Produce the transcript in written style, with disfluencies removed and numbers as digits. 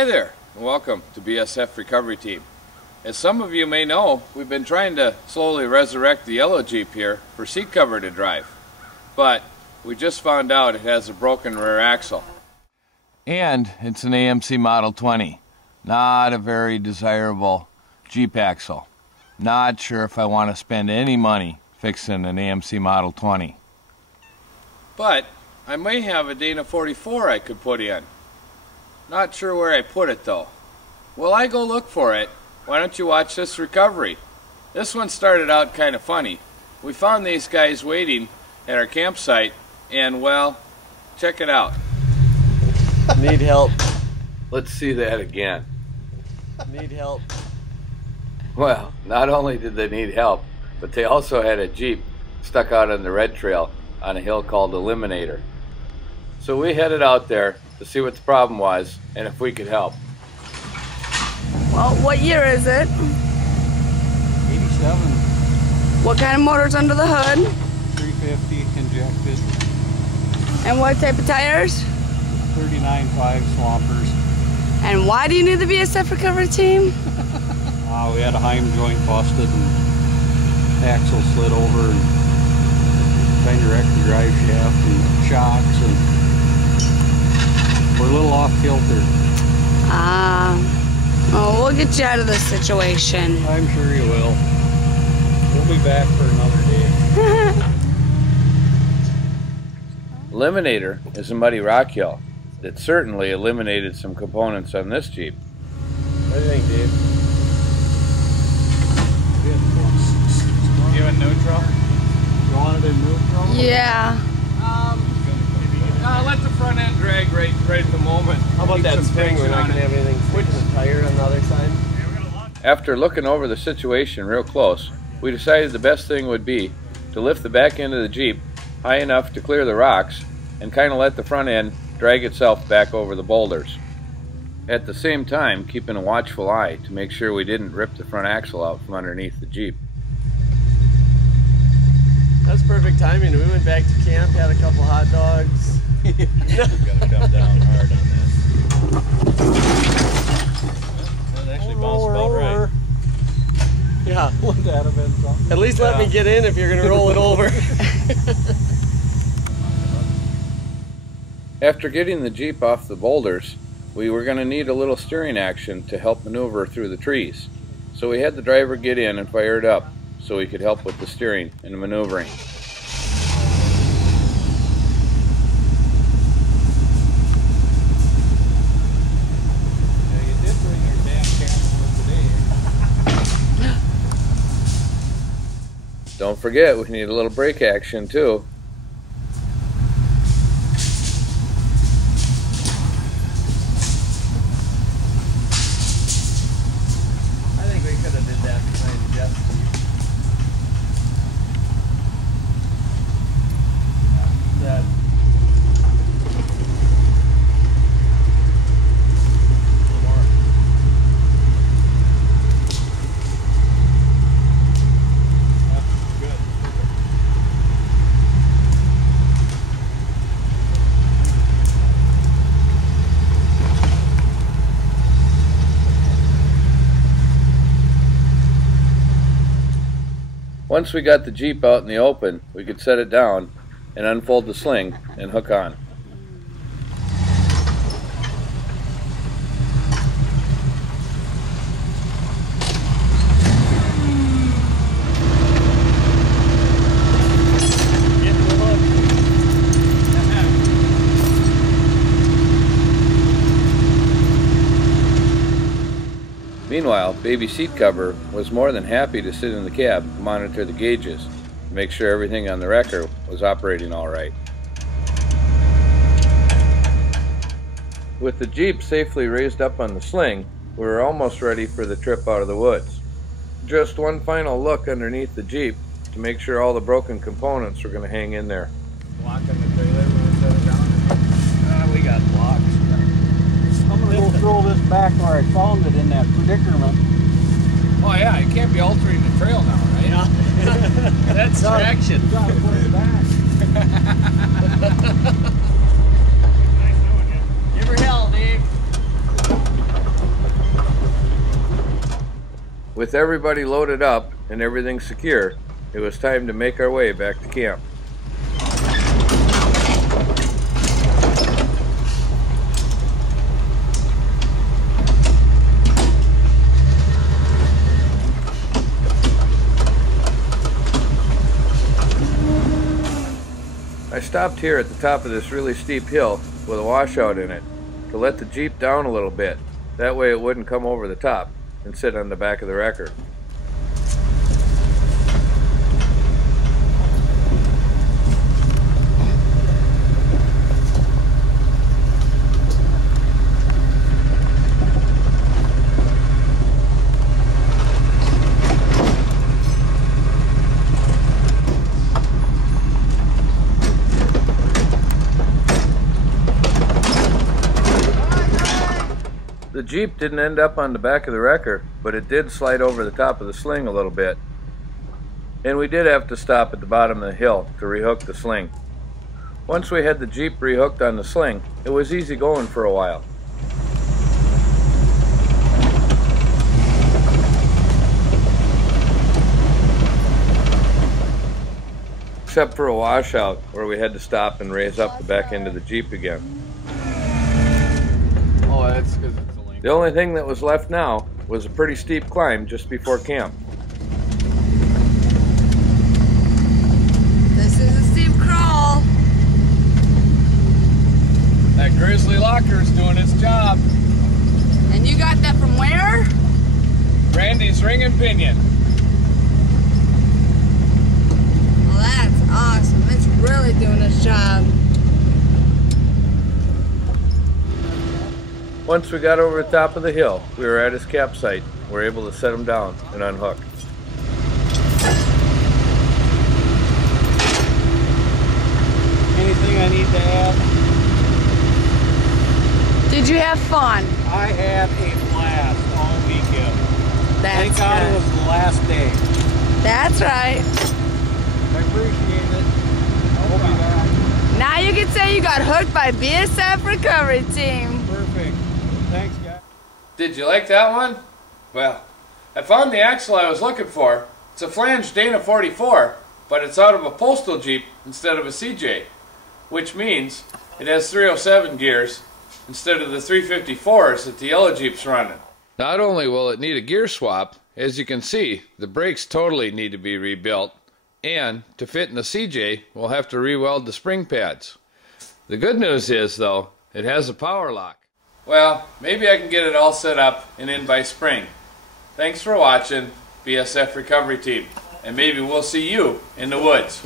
Hi there, and welcome to BSF Recovery Team. As some of you may know, we've been trying to slowly resurrect the yellow Jeep here for seat cover to drive. But we just found out it has a broken rear axle. And it's an AMC Model 20. Not a very desirable Jeep axle. Not sure if I want to spend any money fixing an AMC Model 20. But I may have a Dana 44 I could put in. Not sure where I put it though. Will I go look for it? Why don't you watch this recovery? This one started out kind of funny. We found these guys waiting at our campsite and, well, check it out. Need help. Let's see that again. Need help. Well, not only did they need help, but they also had a Jeep stuck out on the red trail on a hill called ELIMINATor. So we headed out there to see what the problem was and if we could help. Well, what year is it? 87. What kind of motor's under the hood? 350 injected. And what type of tires? 39.5 Swampers. And why do you need the BSF recovery team? We had a Heim joint busted and axle slid over and kind of wrecked the drive shaft and shocks, and we're a little off kilter. Oh, we'll get you out of this situation. I'm sure you will. We'll be back for another day. ELIMINATor is a muddy rock hill that certainly eliminated some components on this Jeep. What do you think, Dave? You have a neutral? You want it in neutral? Yeah. Let the front end drag right at the moment. How about that spring? We're not going to have anything sticking the tire on the other side? After looking over the situation real close, we decided the best thing would be to lift the back end of the Jeep high enough to clear the rocks and kind of let the front end drag itself back over the boulders. At the same time, keeping a watchful eye to make sure we didn't rip the front axle out from underneath the Jeep. That's perfect timing. We went back to camp, had a couple hot dogs. We've got to come down hard on that. That actually bounced about right. Yeah. Wouldn't that have been something? At least let me get in if you're going to roll it over. After getting the Jeep off the boulders, we were going to need a little steering action to help maneuver through the trees. So we had the driver get in and fire it up so he could help with the steering and maneuvering. Yeah, you did bring your damn camera today. Don't forget, we need a little brake action too. I think we could have did that behind Jeff. That. Once we got the Jeep out in the open, we could set it down and unfold the sling and hook on. Meanwhile, baby seat cover was more than happy to sit in the cab and monitor the gauges to make sure everything on the wrecker was operating all right. With the Jeep safely raised up on the sling, we were almost ready for the trip out of the woods. Just one final look underneath the Jeep to make sure all the broken components were going to hang in there. Blocking the trailer when we set it down. We got blocks. I'm going to go throw this back where I found it in that predicament. Oh yeah, you can't be altering the trail now, right? Yeah. That's traction. Got to put it back. Give her hell, Dave. With everybody loaded up and everything secure, it was time to make our way back to camp. I stopped here at the top of this really steep hill with a washout in it to let the Jeep down a little bit. That way it wouldn't come over the top and sit on the back of the wrecker. The Jeep didn't end up on the back of the wrecker, but it did slide over the top of the sling a little bit. And we did have to stop at the bottom of the hill to rehook the sling. Once we had the Jeep rehooked on the sling, it was easy going for a while. Except for a washout where we had to stop and raise up the back end of the Jeep again. Oh, that's because it's a link. The only thing that was left now was a pretty steep climb just before camp. This is a steep crawl. That grizzly locker's doing its job. And you got that from where? Randy's Ring and Pinion. Well, that's awesome. It's really doing its job. Once we got over the top of the hill, we were at his campsite. We were able to set him down and unhook. Anything I need to add? Did you have fun? I had a blast all weekend. That's Thank God it good. was the last day. That's right. I appreciate it. I'll be back. Now you can say you got hooked by BSF Recovery Team. Perfect. Thanks, guys. Did you like that one? Well, I found the axle I was looking for. It's a flanged Dana 44, but it's out of a postal Jeep instead of a CJ, which means it has 307 gears instead of the 354s that the yellow Jeep's running. Not only will it need a gear swap, as you can see, the brakes totally need to be rebuilt, and to fit in the CJ, we'll have to re-weld the spring pads. The good news is, though, it has a power lock. Well, maybe I can get it all set up and in by spring. Thanks for watching, BSF Recovery Team, and maybe we'll see you in the woods.